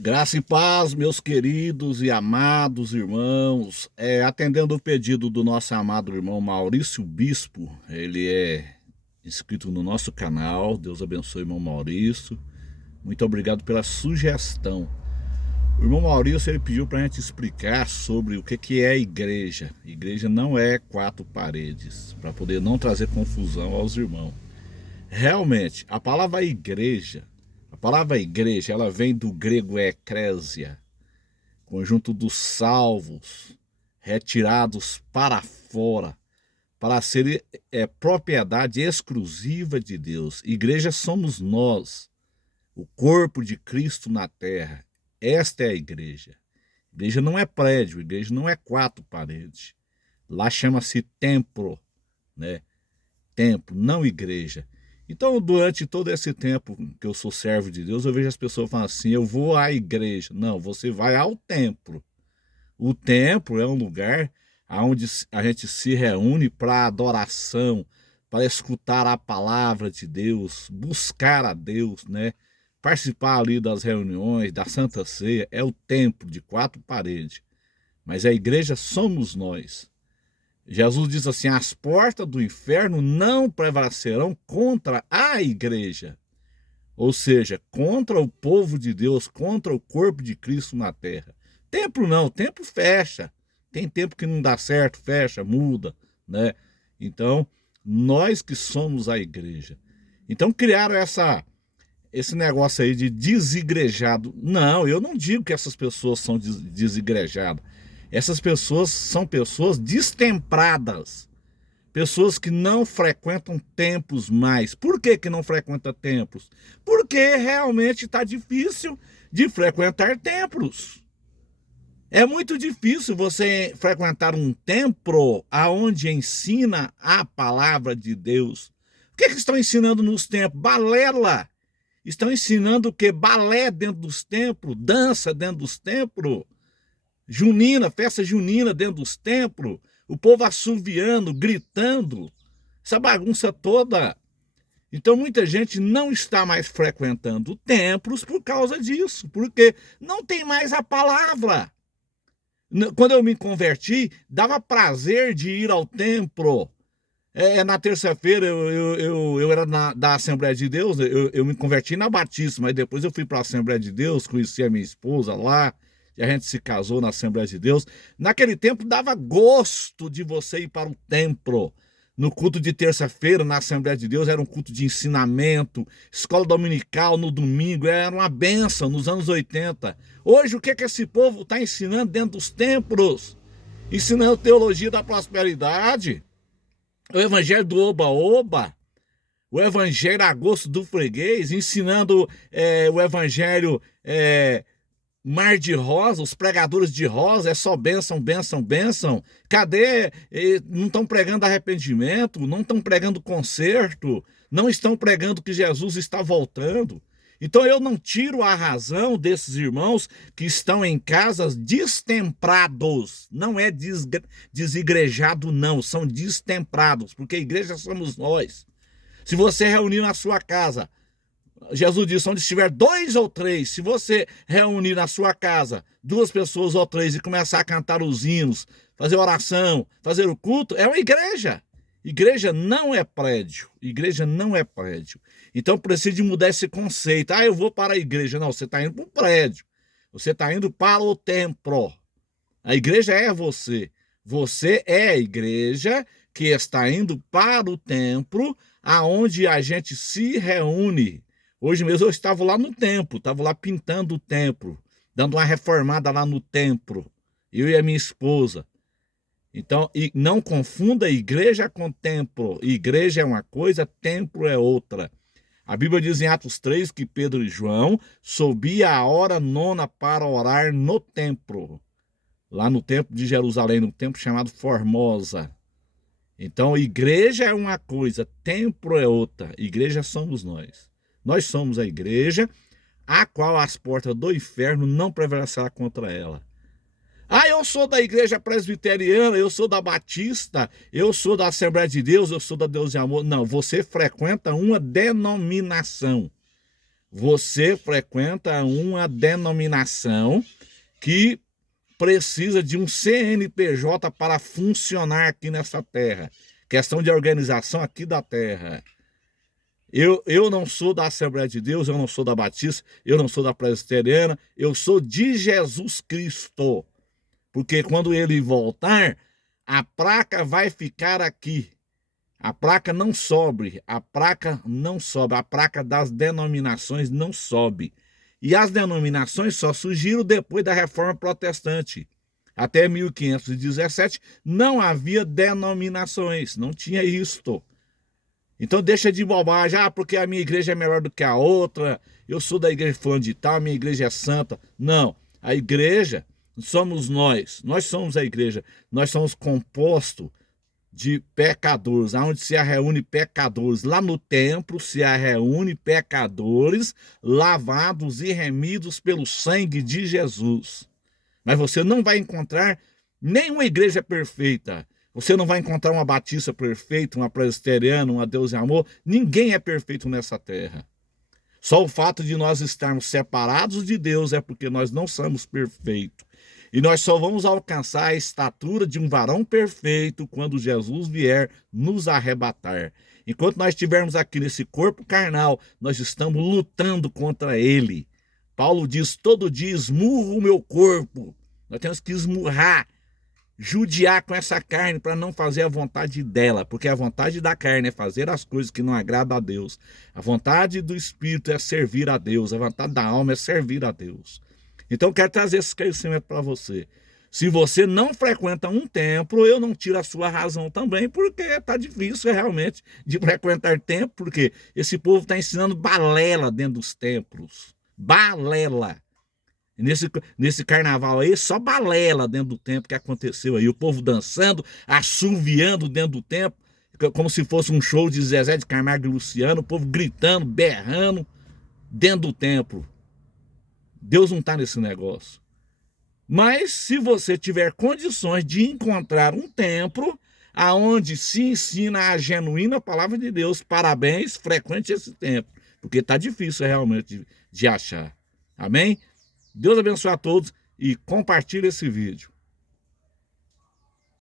Graça e paz, meus queridos e amados irmãos. Atendendo o pedido do nosso amado irmão Maurício Bispo, ele é inscrito no nosso canal. Deus abençoe, irmão Maurício. Muito obrigado pela sugestão. O irmão Maurício ele pediu para a gente explicar sobre o que é a igreja. Igreja não é quatro paredes, para poder não trazer confusão aos irmãos. Realmente, a palavra igreja, ela vem do grego ekrésia, conjunto dos salvos, retirados para fora, para ser propriedade exclusiva de Deus. Igreja somos nós, o corpo de Cristo na terra. Esta é a igreja. Igreja não é prédio, igreja não é quatro paredes. Lá chama-se templo, né? Templo, não igreja. Então, durante todo esse tempo que eu sou servo de Deus, eu vejo as pessoas falando assim, eu vou à igreja. Não, você vai ao templo. O templo é um lugar onde a gente se reúne para adoração, para escutar a palavra de Deus, buscar a Deus, né? Participar ali das reuniões, da Santa Ceia. É o templo de quatro paredes. Mas a igreja somos nós. Jesus diz assim, as portas do inferno não prevalecerão contra a igreja. Ou seja, contra o povo de Deus, contra o corpo de Cristo na terra. Templo não, templo fecha. Tem tempo que não dá certo, fecha, muda, né? Então, nós que somos a igreja. Então criaram esse negócio aí de desigrejado. Não, eu não digo que essas pessoas são desigrejadas. Essas pessoas são pessoas destempradas, pessoas que não frequentam templos mais. Por que não frequentam templos? Porque realmente está difícil de frequentar templos. É muito difícil você frequentar um templo aonde ensina a palavra de Deus. O que estão ensinando nos templos? Balela. Estão ensinando o que? Balé dentro dos templos, dança dentro dos templos. Junina, festa junina dentro dos templos, o povo assoviando, gritando, essa bagunça toda. Então muita gente não está mais frequentando templos por causa disso, porque não tem mais a palavra. Quando eu me converti, dava prazer de ir ao templo. Na terça-feira eu era da Assembleia de Deus, eu me converti na Batista, mas depois eu fui para a Assembleia de Deus, conheci a minha esposa lá, e a gente se casou na Assembleia de Deus. Naquele tempo dava gosto de você ir para o templo. No culto de terça-feira, na Assembleia de Deus, era um culto de ensinamento, escola dominical no domingo, era uma bênção nos anos 80. Hoje, o que esse povo está ensinando dentro dos templos? Ensinando teologia da prosperidade, o evangelho do oba-oba, o evangelho a gosto do freguês, ensinando o evangelho mar de rosa, os pregadores de rosa, é só bênção, bênção, bênção. Cadê? Não estão pregando arrependimento, não estão pregando conserto, não estão pregando que Jesus está voltando. Então eu não tiro a razão desses irmãos que estão em casas destemprados. Não é desigrejado, não, são destemprados, porque a igreja somos nós. Se você reunir na sua casa, Jesus disse, onde estiver dois ou três, se você reunir na sua casa duas pessoas ou três e começar a cantar os hinos, fazer oração, fazer o culto, é uma igreja. Igreja não é prédio. Igreja não é prédio. Então precisa de mudar esse conceito. Eu vou para a igreja. Não, você está indo para o prédio. Você está indo para o templo. A igreja é você. Você é a igreja que está indo para o templo, aonde a gente se reúne. Hoje mesmo eu estava lá no templo, estava lá pintando o templo, dando uma reformada lá no templo, eu e a minha esposa. Então, não confunda igreja com templo. Igreja é uma coisa, templo é outra. A Bíblia diz em Atos 3 que Pedro e João subiam a hora nona para orar no templo. Lá no templo de Jerusalém, no templo chamado Formosa. Então, igreja é uma coisa, templo é outra. Igreja somos nós. Nós somos a igreja, a qual as portas do inferno não prevalecerá contra ela. Eu sou da igreja presbiteriana, eu sou da Batista, eu sou da Assembleia de Deus, eu sou da Deus e Amor. Não, você frequenta uma denominação. Você frequenta uma denominação que precisa de um CNPJ para funcionar aqui nessa terra. Questão de organização aqui da terra. Eu não sou da Assembleia de Deus, eu não sou da Batista, eu não sou da Presbiteriana, eu sou de Jesus Cristo. Porque quando ele voltar, a placa vai ficar aqui. A placa não sobe, a placa não sobe, a placa das denominações não sobe. E as denominações só surgiram depois da Reforma Protestante. Até 1517 não havia denominações, não tinha isto. Então deixa de bobagem, porque a minha igreja é melhor do que a outra, eu sou da igreja fulano de tal, a minha igreja é santa. Não, a igreja somos nós somos a igreja, nós somos compostos de pecadores, onde se reúne pecadores. Lá no templo se reúne pecadores lavados e remidos pelo sangue de Jesus. Mas você não vai encontrar nenhuma igreja perfeita. Você não vai encontrar uma batista perfeita, uma presbiteriana, uma Deus e Amor. Ninguém é perfeito nessa terra. Só o fato de nós estarmos separados de Deus é porque nós não somos perfeitos. E nós só vamos alcançar a estatura de um varão perfeito quando Jesus vier nos arrebatar. Enquanto nós estivermos aqui nesse corpo carnal, nós estamos lutando contra ele. Paulo diz, todo dia esmurro o meu corpo. Nós temos que esmurrar, judiar com essa carne para não fazer a vontade dela, porque a vontade da carne é fazer as coisas que não agradam a Deus. A vontade do Espírito é servir a Deus, a vontade da alma é servir a Deus. Então eu quero trazer esse esclarecimento para você. Se você não frequenta um templo, eu não tiro a sua razão também, porque está difícil realmente de frequentar templo, porque esse povo está ensinando balela dentro dos templos. Balela. Nesse carnaval aí, só balela dentro do templo que aconteceu aí. O povo dançando, assoviando dentro do templo, como se fosse um show de Zezé de Camargo e Luciano, o povo gritando, berrando dentro do templo. Deus não está nesse negócio. Mas se você tiver condições de encontrar um templo aonde se ensina a genuína palavra de Deus, parabéns, frequente esse templo, porque está difícil realmente de achar. Amém? Deus abençoe a todos e compartilhe esse vídeo.